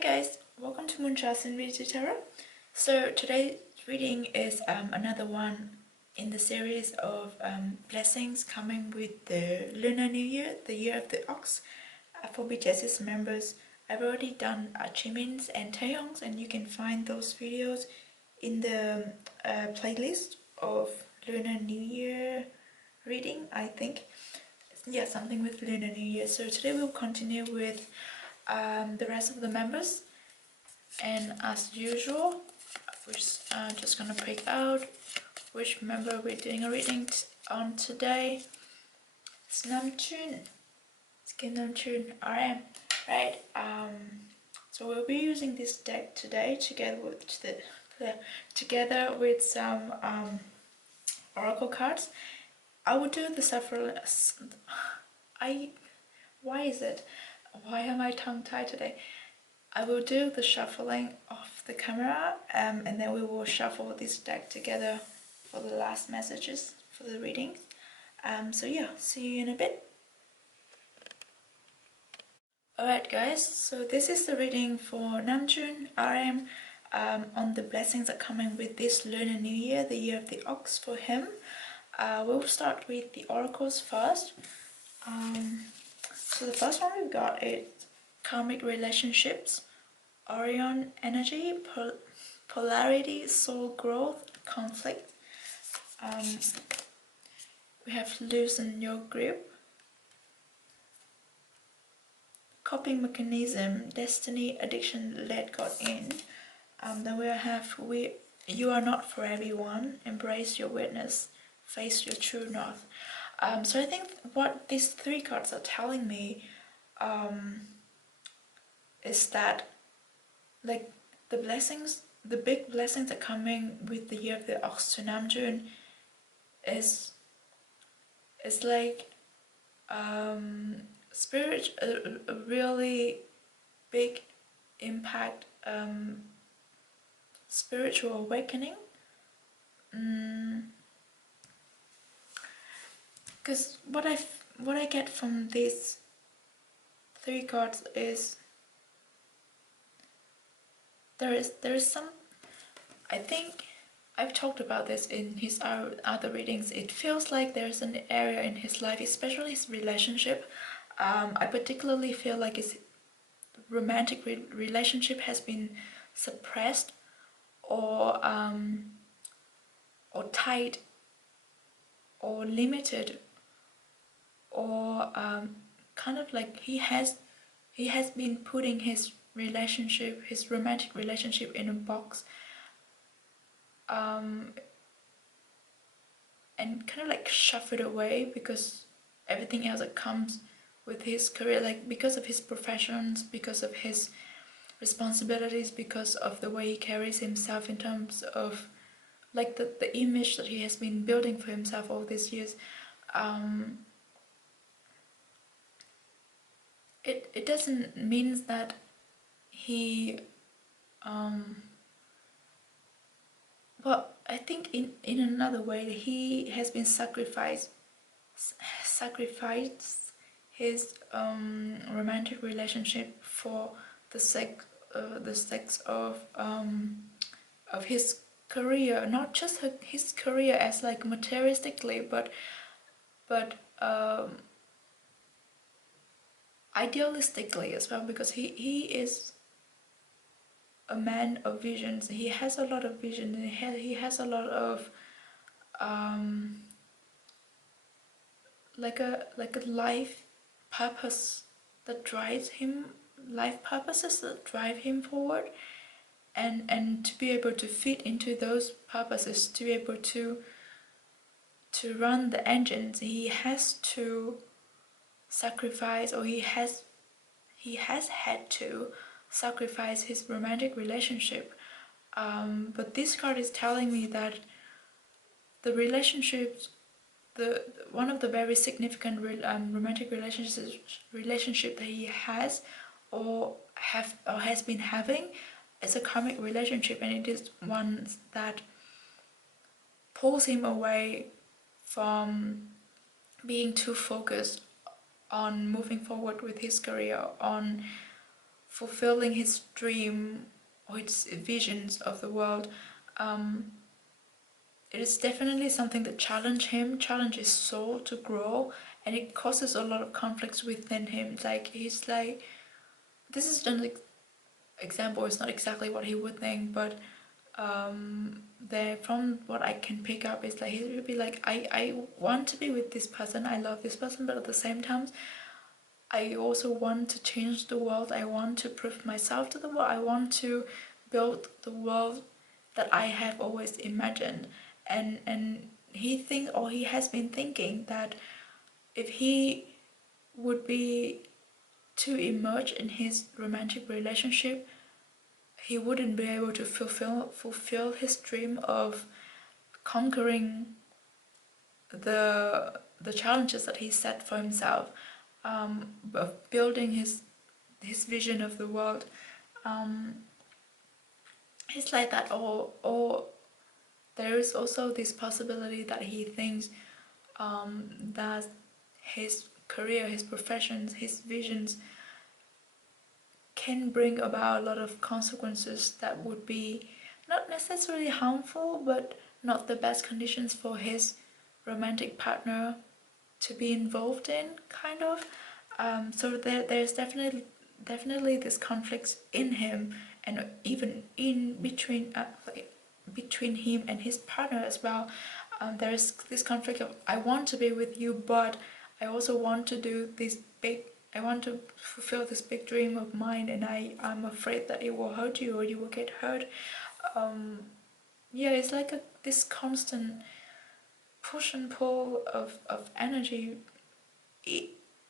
Hi guys, welcome to MoonChild Serendipity Tarot. So today's reading is another one in the series of blessings coming with the Lunar New Year, the year of the ox. For BTS members, I've already done Chimins and Taeyongs, and you can find those videos in the playlist of Lunar New Year reading, I think. Yeah, something with Lunar New Year. So today we'll continue with the rest of the members, and as usual we're just gonna pick out which member we're doing a reading on today. It's Namjoon. It's Namjoon RM, right? So we'll be using this deck today together with some oracle cards. I will do the shuffle. Why am I tongue-tied today? I will do the shuffling off the camera, and then we will shuffle this deck together for the last messages for the reading. So yeah, see you in a bit. Alright guys, so this is the reading for Namjoon RM on the blessings that are coming with this Lunar New Year, the year of the ox for him. We'll start with the oracles first. So the first one we've got is karmic relationships, Orion energy, polarity, soul growth, conflict. We have loosen your grip, coping mechanism, destiny, addiction, let God in. Then we have you are not for everyone, embrace your witness, face your true north. So I think what these three cards are telling me is that, like, the big blessings that are coming with the year of the ox to Namjoon is like a really big impact, spiritual awakening. Because what I get from these three cards is there is some, I think I've talked about this in his other readings. It feels like there's an area in his life, especially his relationship. I particularly feel like his romantic relationship has been suppressed or tight or limited, or kind of like he has been putting his romantic relationship in a box, and kind of like shove it away because everything else that comes with his career, like because of his professions, because of his responsibilities, because of the way he carries himself in terms of like the image that he has been building for himself all these years. It doesn't mean that he well, I think in another way he has been sacrificed his romantic relationship for the sake of his career, not just his career as like materialistically, but idealistically as well, because he is a man of visions. He has a lot of vision, and he has a lot of like a life purpose that drives him, life purposes that drive him forward, and to be able to fit into those purposes, to be able to run the engines, he has to sacrifice, or he has had to sacrifice his romantic relationship. But this card is telling me that the relationships, one of the very significant romantic relationship that he has or has been having is a karmic relationship, and it is one that pulls him away from being too focused on moving forward with his career, on fulfilling his dream or his visions of the world. It is definitely something that challenge his soul to grow, and it causes a lot of conflicts within him. Like, he's like, this is just an example, it's not exactly what he would think, but from what I can pick up is like, he would be like, I want to be with this person, I love this person, but at the same time I also want to change the world. I want to prove myself to the world. I want to build the world that I have always imagined. And he has been thinking that if he would be to emerge in his romantic relationship, he wouldn't be able to fulfill his dream of conquering the challenges that he set for himself, of building his vision of the world. It's like that, or there is also this possibility that he thinks that his career, his professions, his visions can bring about a lot of consequences that would be not necessarily harmful, but not the best conditions for his romantic partner to be involved in, kind of. So there's definitely this conflict in him, and even in between him and his partner as well. There is this conflict of, I want to be with you, but I also want to do this big, I want to fulfill this big dream of mine, and I'm afraid that it will hurt you or you will get hurt. Yeah, it's like this constant push and pull of energy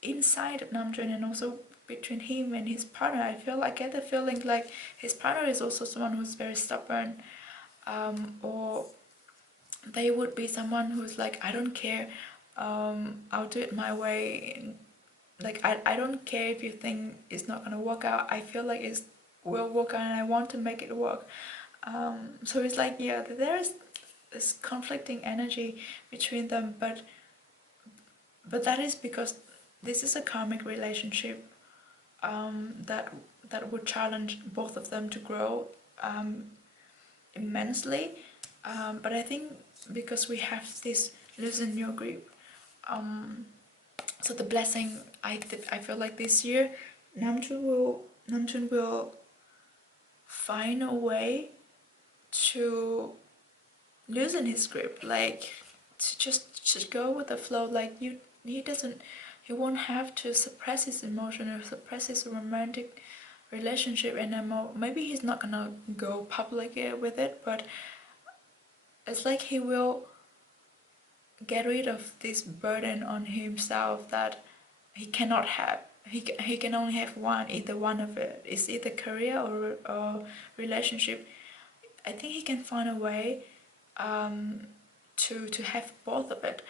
inside of Namjoon, and also between him and his partner. I get the feeling like his partner is also someone who's very stubborn, or they would be someone who's like, I don't care, I'll do it my way. Like, I don't care if you think it's not gonna work out. I feel like it will work out, and I want to make it work. So it's like, yeah, there's this conflicting energy between them, but that is because this is a karmic relationship, that would challenge both of them to grow immensely. But I think because we have this loosen your grip, so the blessing, I feel like this year Namjoon will find a way to loosen his grip, like to just go with the flow. Like, he won't have to suppress his emotion or suppress his romantic relationship anymore. Maybe he's not gonna go public with it, but it's like he will get rid of this burden on himself that he cannot have. He can only have one, either one of it. It's either career or relationship. I think he can find a way to have both of it.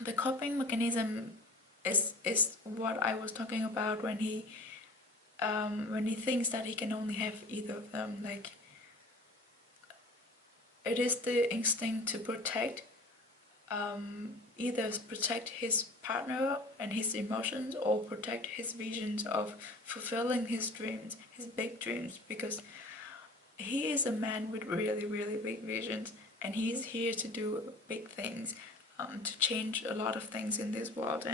The coping mechanism is what I was talking about when he thinks that he can only have either of them. Like, it is the instinct to protect, either protect his partner and his emotions, or protect his visions of fulfilling his dreams, his big dreams, because he is a man with really, really big visions, and he's here to do big things, to change a lot of things in this world.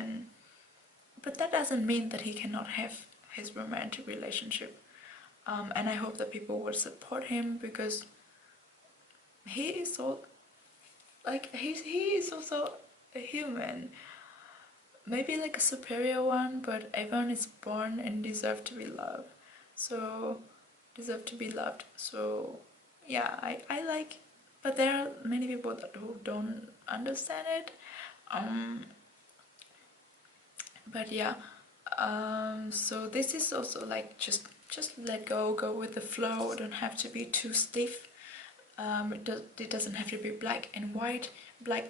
But that doesn't mean that he cannot have his romantic relationship. And I hope that people will support him, because he is so, like, he is also a human, maybe like a superior one, but everyone is born and deserve to be loved. So yeah, I like, but there are many people who don't understand it. But yeah, so this is also like, just let go with the flow. Don't have to be too stiff. It doesn't have to be black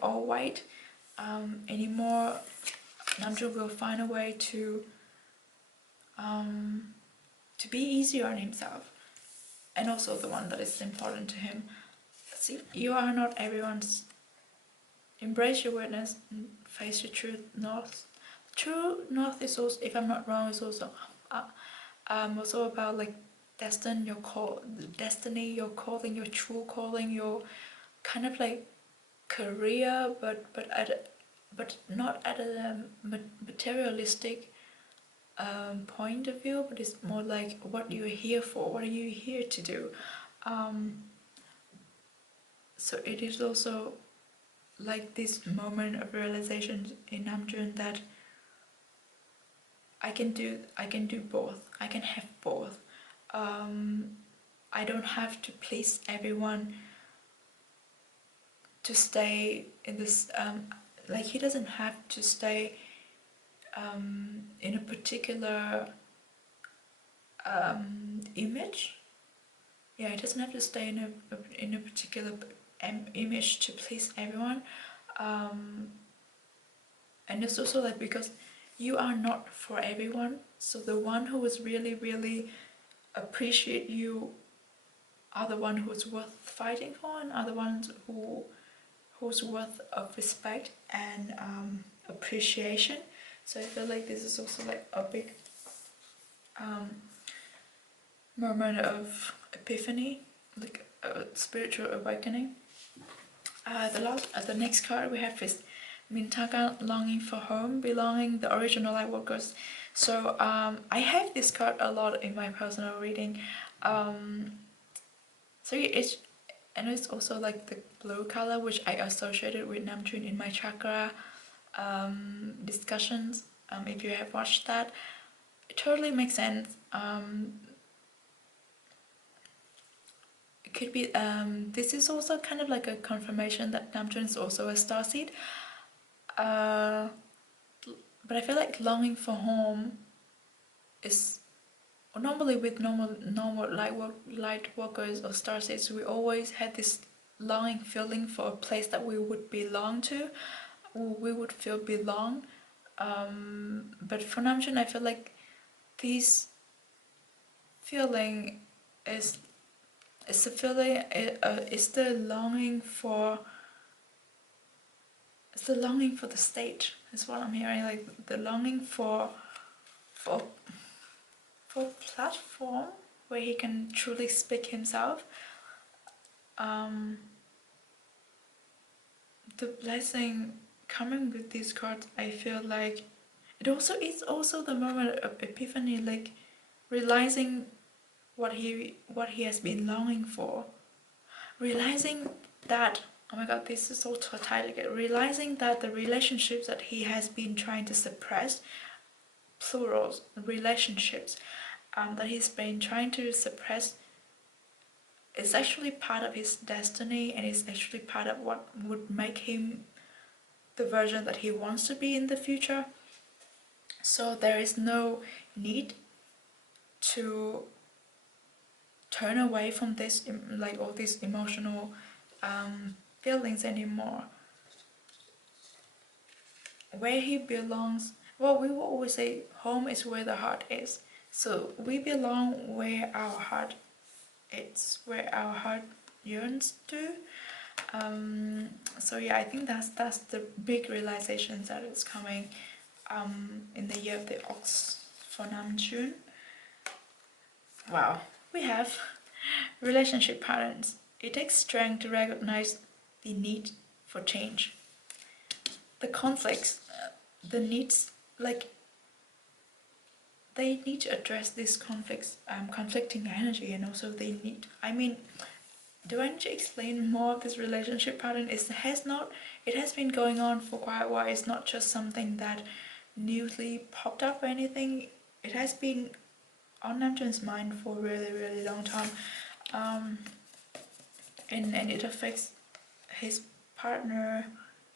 or white anymore. Namjoon will find a way to be easier on himself, and also the one that is important to him. See, you are not everyone's. Embrace your weirdness and face your truth. True North is also, if I'm not wrong, is also about like destiny, your calling, your true calling, your kind of like career, but not at a materialistic point of view, but it's more like what you're here for, what are you here to do. So it is also like this moment of realization in Namjoon that I can do both. I can have both. I don't have to please everyone to stay in this. Like he doesn't have to stay in a particular image. Yeah, he doesn't have to stay in a particular image to please everyone. And it's also like because you are not for everyone, so the one who is really, really appreciate you are the one who's worth fighting for, and are the ones who's worth of respect and appreciation. So I feel like this is also like a big moment of epiphany, like a spiritual awakening. The next card we have is Mintaka, Longing for Home, Belonging, the original Lightworkers. So I have this card a lot in my personal reading. So it's also like the blue color, which I associated with Namjoon in my chakra discussions. If you have watched that, it totally makes sense. It could be this is also kind of like a confirmation that Namjoon is also a starseed. But I feel like longing for home is normally with normal light workers or starseeds, we always had this longing feeling for a place that we would belong to, we would feel belong. But for Namjoon, I feel like this feeling is a feeling. It's the longing for. It's the longing for the stage. Is what I'm hearing. Like the longing for a platform where he can truly speak himself. The blessing coming with these cards, I feel like it's also the moment of epiphany, like realizing what he has been longing for, realizing that, oh my god, this is so tight again, realizing that the relationships that he has been trying to suppress, plurals, relationships that he's been trying to suppress, is actually part of his destiny, and is actually part of what would make him the version that he wants to be in the future. So there is no need to turn away from this, like all these emotional feelings anymore. Where he belongs, well, we will always say home is where the heart is. So we belong where our heart is, where our heart yearns to. So yeah, I think that's the big realizations that is coming in the year of the ox for Namjoon. Wow, we have relationship patterns. It takes strength to recognize the need for change. The conflicts, the needs, like they need to address these conflicts, conflicting energy, and also they need. I mean, do I need to explain more of this relationship pattern? It has been going on for quite a while. It's not just something that newly popped up or anything. It has been on Namjoon's mind for a really, really long time. And it affects his partner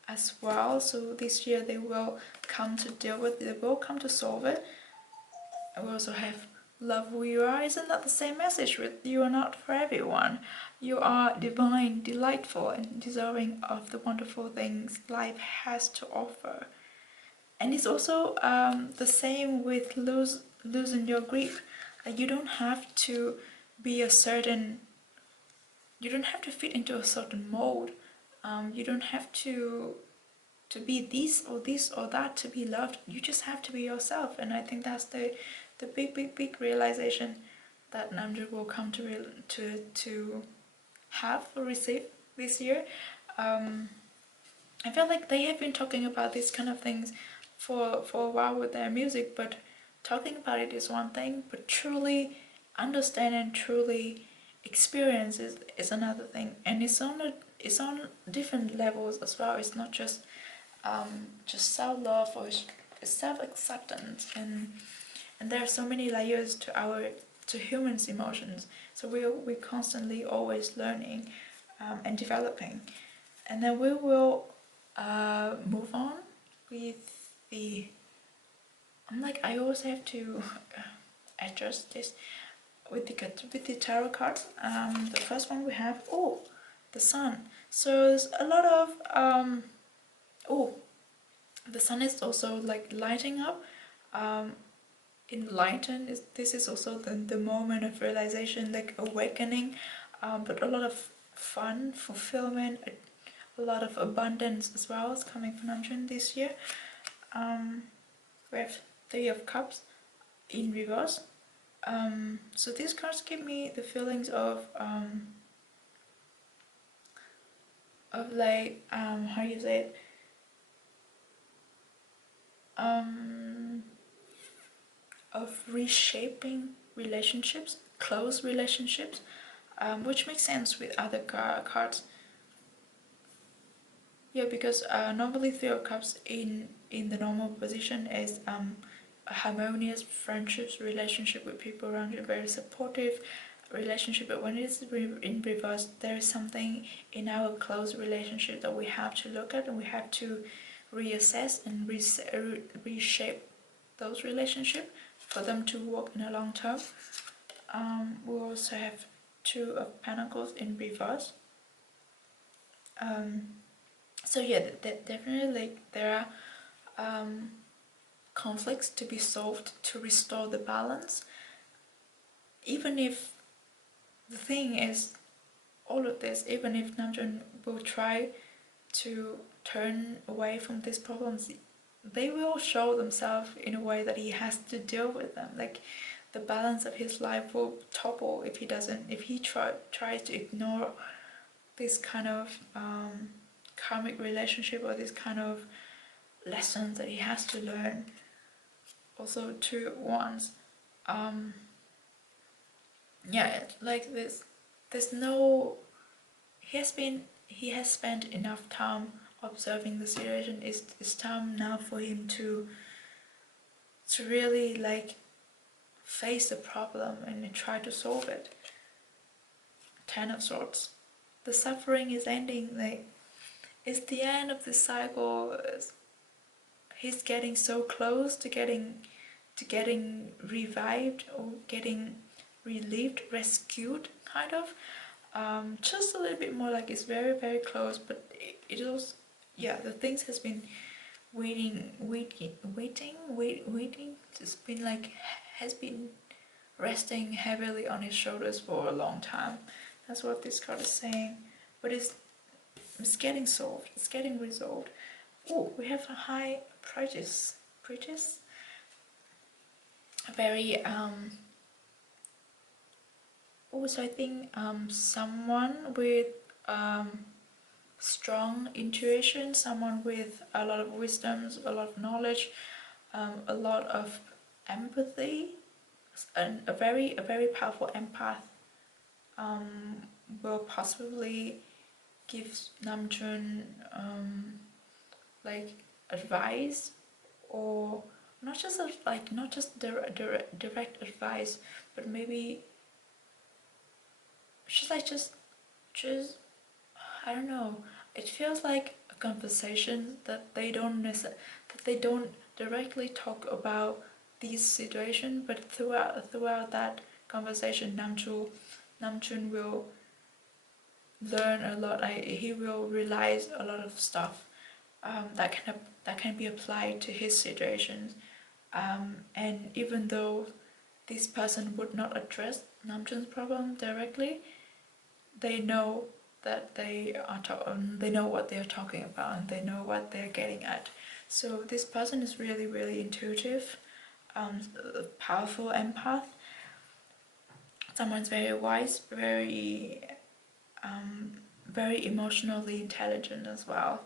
as well. So this year they will come to deal with it. They will come to solve it. And we also have love who you are. Isn't that the same message with you are not for everyone? You are divine, delightful, and deserving of the wonderful things life has to offer. And it's also the same with losing your grief. You don't have to be you don't have to fit into a certain mold. You don't have to be this or that to be loved. You just have to be yourself. And I think that's the big realization that Namjoon will come to have or receive this year. I feel like they have been talking about these kind of things for a while with their music, but talking about it is one thing, but truly understand and truly experience is another thing. And it's on different levels as well. It's not just self-love, or it's self-acceptance, and there are so many layers to humans' emotions. So we're constantly always learning and developing. And then we will move on with the. I always have to adjust this with the tarot cards. The first one we have, the sun. So there's a lot of the sun is also like lighting up. Enlighten this is also the moment of realization, like awakening, but a lot of fun, fulfillment, a lot of abundance as well is coming from Namjoon this year. We have Three of Cups in reverse. So these cards give me the feelings of like how do you say it? Of reshaping relationships, close relationships, which makes sense with other cards. Yeah, because normally Three of Cups in the normal position is a harmonious friendships, relationship with people around you, very supportive relationship. But when it is in reverse, there is something in our close relationship that we have to look at, and we have to reassess and reshape those relationships for them to work in a long term. We also have Two of Pentacles in reverse. So yeah, definitely there are conflicts to be solved to restore the balance. Even if the thing is, all of this, even if Namjoon will try to turn away from these problems, they will show themselves in a way that he has to deal with them. Like the balance of his life will topple if he tries to ignore this kind of karmic relationship, or this kind of lessons that he has to learn. Also Two Wands. Yeah, like there's no, he has spent enough time observing the situation. It's time now for him to really like face the problem and try to solve it. Ten of Swords. The suffering is ending. Like it's the end of the cycle. He's getting so close to getting revived, or getting relieved, rescued, kind of. Just a little bit more, like it's very, very close, but it was, yeah, the things has been waiting. It's been like, has been resting heavily on his shoulders for a long time. That's what this card is saying. But it's getting solved. It's getting resolved. Oh, we have a High Priestess. Very also, I think someone with strong intuition, someone with a lot of wisdoms, a lot of knowledge, a lot of empathy, and a very powerful empath will possibly give Namjoon like advice, or not just direct advice, but maybe just I don't know. It feels like a conversation that they don't directly talk about these situations, but throughout that conversation, Namjoon will learn a lot. He will realize a lot of stuff that can be applied to his situations. And even though this person would not address Namjoon's problem directly, they know that they know what they're talking about and they know what they're getting at. So this person is really, really intuitive, a powerful empath. Someone's very wise, very emotionally intelligent as well,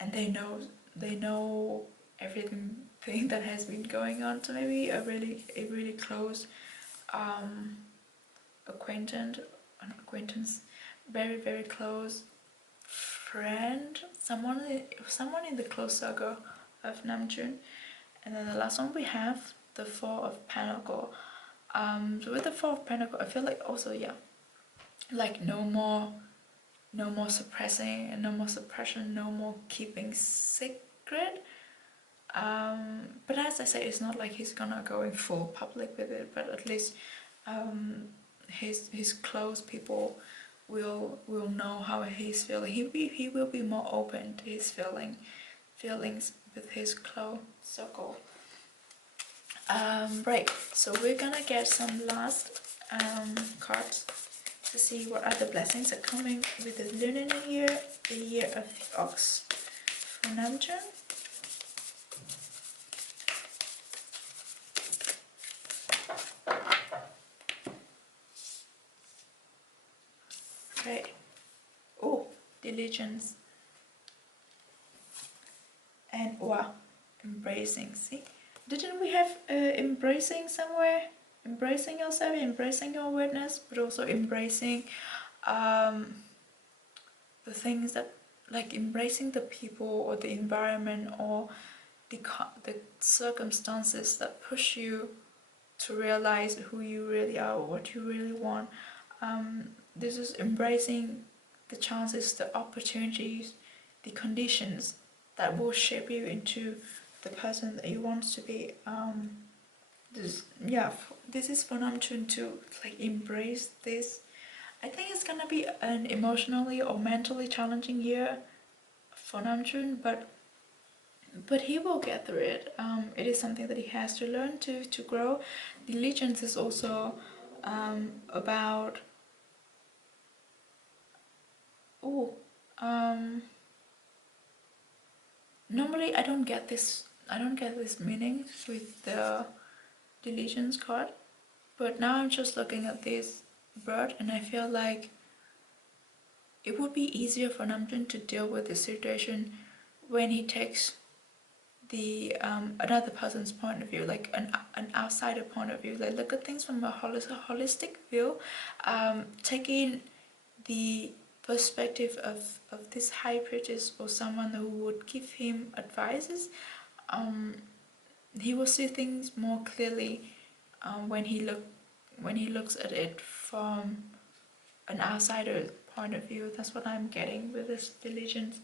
and they know everything that has been going on. So maybe a really close acquaintance, very close friend, someone in the close circle of Namjoon. And then the last one we have the Four of Pentacles. So with the Four of Pentacles, I feel like also, yeah, like no more suppressing and no more suppression, no more keeping secret. But as I say, it's not like he's gonna go in full public with it, but at least his close people will know how he's feeling. He will be more open to his feelings with his close circle. Right, so we're gonna get some last cards to see what other blessings are coming with the Lunar New Year, the Year of the Ox for Namjoon. Right. Oh, diligence. And wow, embracing. See, didn't we have embracing somewhere? Embracing yourself, embracing your witness, but also embracing the things that, like embracing the people or the environment or the circumstances that push you to realize who you really are or what you really want. This is embracing the chances, the opportunities, the conditions that will shape you into the person that you want to be. This is for Namjoon to like embrace this. I think it's gonna be an emotionally or mentally challenging year for Namjoon, but he will get through it. It is something that he has to learn to grow. Diligence is also about normally I don't get this meaning with the diligence card, but now I'm just looking at this bird and I feel like it would be easier for Namjoon to deal with the situation when he takes the another person's point of view, like an outsider point of view, like look at things from a holistic view, taking the perspective of this high priestess or someone who would give him advices. He will see things more clearly when he looks at it from an outsider point of view. That's what I'm getting with this diligence.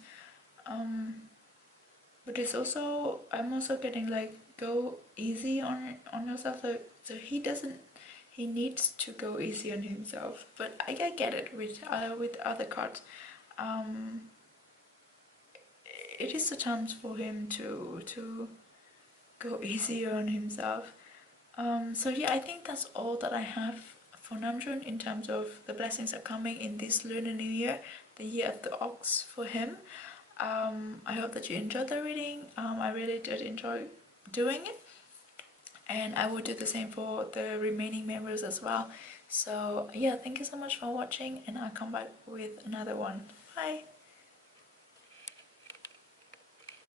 But it's also, I'm also getting like, go easy on yourself. So he needs to go easy on himself. But I get it with other cards. It is a chance for him to go easier on himself. So yeah, I think that's all that I have for Namjoon in terms of the blessings are coming in this Lunar New Year, the Year of the Ox for him. I hope that you enjoyed the reading. I really did enjoy doing it, and I will do the same for the remaining members as well. So yeah, thank you so much for watching, and I'll come back with another one. Bye!